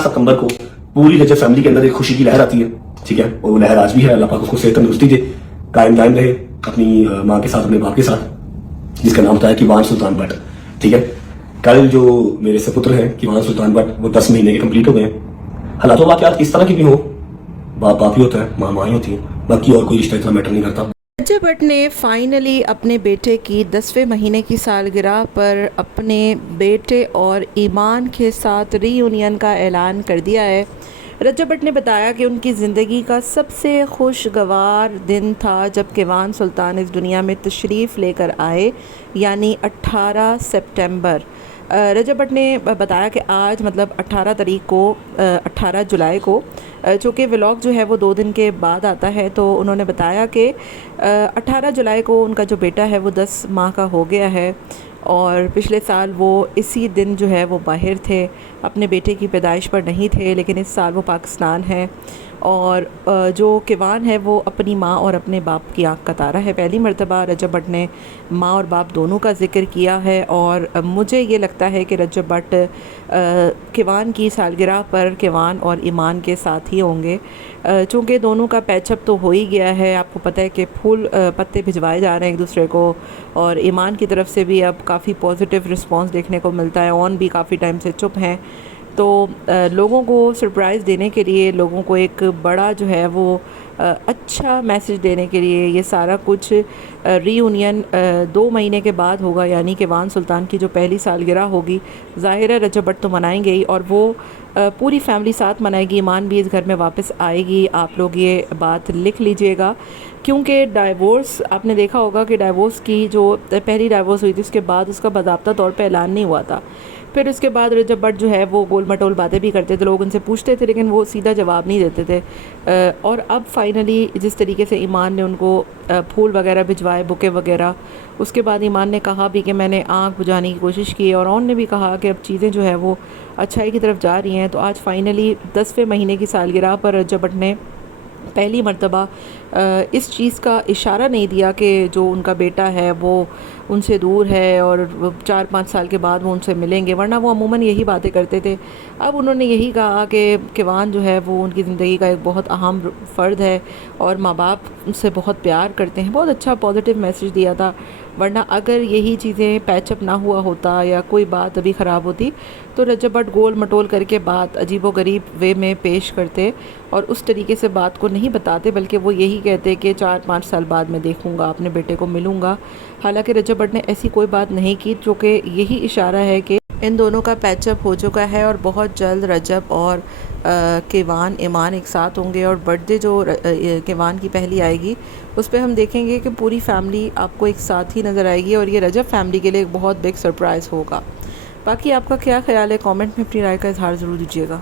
ستمبر کو پوری رجب فیملی کے اندر ایک خوشی کی لہر آتی ہے، ٹھیک ہے، اور وہ لہر آج بھی ہے. اللہ پاک اس کو صحت تندرستی دے، قائم دائم رہے اپنی ماں کے ساتھ، اپنے باپ کے ساتھ، جس کا نام ہوتا ہے کیوان سلطان بٹ. ٹھیک ہے، کل جو میرے سپتر ہیں کیوان سلطان بٹ، وہ 10 مہینے کے کمپلیٹ ہو گئے ہیں. حالات و واقعات کس طرح کی بھی ہو، باپ باپ ہی ہوتا ہے، ماں ماں ہی ہوتی ہے، باقی اور کوئی رشتہ اتنا میٹر نہیں کرتا. رجب بٹ نے فائنلی اپنے بیٹے کی 10ویں مہینے کی سالگرہ پر اپنے بیٹے اور ایمان کے ساتھ ری یونین کا اعلان کر دیا ہے. رجب بٹ نے بتایا کہ ان کی زندگی کا سب سے خوشگوار دن تھا جب کیوان سلطان اس دنیا میں تشریف لے کر آئے، یعنی 18 سپٹمبر. رجب بٹ نے بتایا کہ آج مطلب 18 جولائی کو، چونکہ ولاگ جو ہے وہ 2 دن کے بعد آتا ہے، تو انہوں نے بتایا کہ 18 جولائی کو ان کا جو بیٹا ہے وہ 10 ماہ کا ہو گیا ہے، اور پچھلے سال وہ اسی دن جو ہے وہ باہر تھے، اپنے بیٹے کی پیدائش پر نہیں تھے، لیکن اس سال وہ پاکستان ہے. اور جو کیوان ہے وہ اپنی ماں اور اپنے باپ کی آنکھ کا تارا ہے. پہلی مرتبہ رجب بٹ نے ماں اور باپ دونوں کا ذکر کیا ہے، اور مجھے یہ لگتا ہے کہ رجب بٹ کیوان کی سالگرہ پر کیوان اور ایمان کے ساتھ ہی ہوں گے، چونکہ دونوں کا پیچ اپ تو ہو ہی گیا ہے. آپ کو پتہ ہے کہ پھول پتے بھجوائے جا رہے ہیں ایک دوسرے کو، اور ایمان کی طرف سے بھی اب کافی پازیٹیو رسپانس دیکھنے کو ملتا ہے. اون بھی کافی ٹائم سے چپ ہیں، تو لوگوں کو سرپرائز دینے کے لیے، لوگوں کو ایک بڑا جو ہے وہ اچھا میسج دینے کے لیے یہ سارا کچھ ری یونین 2 مہینے کے بعد ہوگا، یعنی کہ کیوان سلطان کی جو پہلی سالگرہ ہوگی. ظاہر ہے رجب بٹ تو منائیں گے ہی، اور وہ پوری فیملی ساتھ منائے گی. ایمان بھی اس گھر میں واپس آئے گی. آپ لوگ یہ بات لکھ لیجئے گا، کیونکہ ڈائیورس آپ نے دیکھا ہوگا کہ ڈائیورس کی جو پہلی ڈائیورس ہوئی تھی اس کے بعد اس کا باضابطہ طور پہ اعلان نہیں ہوا تھا. پھر اس کے بعد رجب بٹ جو ہے وہ گول مٹول باتیں بھی کرتے تھے، لوگ ان سے پوچھتے تھے لیکن وہ سیدھا جواب نہیں دیتے تھے. اور اب فائنلی جس طریقے سے ایمان نے ان کو پھول وغیرہ بھجوائے، بکے وغیرہ، اس کے بعد ایمان نے کہا بھی کہ میں نے آنکھ بجھانے کی کوشش کی، اور اون نے بھی کہا کہ اب چیزیں جو ہے وہ اچھائی کی طرف جا رہی ہیں. تو آج فائنلی 10ویں مہینے کی سالگرہ پر رجب بٹ نے پہلی مرتبہ اس چیز کا اشارہ نہیں دیا کہ جو ان کا بیٹا ہے وہ ان سے دور ہے اور 4-5 سال کے بعد وہ ان سے ملیں گے، ورنہ وہ عموماً یہی باتیں کرتے تھے. اب انہوں نے یہی کہا کہ کیوان جو ہے وہ ان کی زندگی کا ایک بہت اہم فرد ہے، اور ماں باپ ان سے بہت پیار کرتے ہیں. بہت اچھا پازیٹیو میسج دیا تھا. ورنہ اگر یہی چیزیں پیچ اپ نہ ہوا ہوتا یا کوئی بات ابھی خراب ہوتی تو رجب بٹ گول مٹول کر کے بات عجیب و غریب وے میں پیش کرتے، اور اس طریقے سے بات کو نہیں بتاتے، بلکہ وہ یہی کہتے کہ 4-5 سال بعد میں دیکھوں گا، اپنے بیٹے کو ملوں گا. حالانکہ رجب بٹ نے ایسی کوئی بات نہیں کی، جو کہ یہی اشارہ ہے کہ ان دونوں کا پیچ اپ ہو چکا ہے، اور بہت جلد رجب اور کیوان ایمان ایک ساتھ ہوں گے. اور برتھ ڈے جو کیوان کی پہلی آئے گی اس پہ ہم دیکھیں گے کہ پوری فیملی آپ کو ایک ساتھ ہی نظر آئے گی، اور یہ رجب فیملی کے لیے ایک بہت بگ سرپرائز ہوگا. باقی آپ کا کیا خیال ہے؟ کامنٹ میں اپنی رائے کا اظہار ضرور دیجیے گا.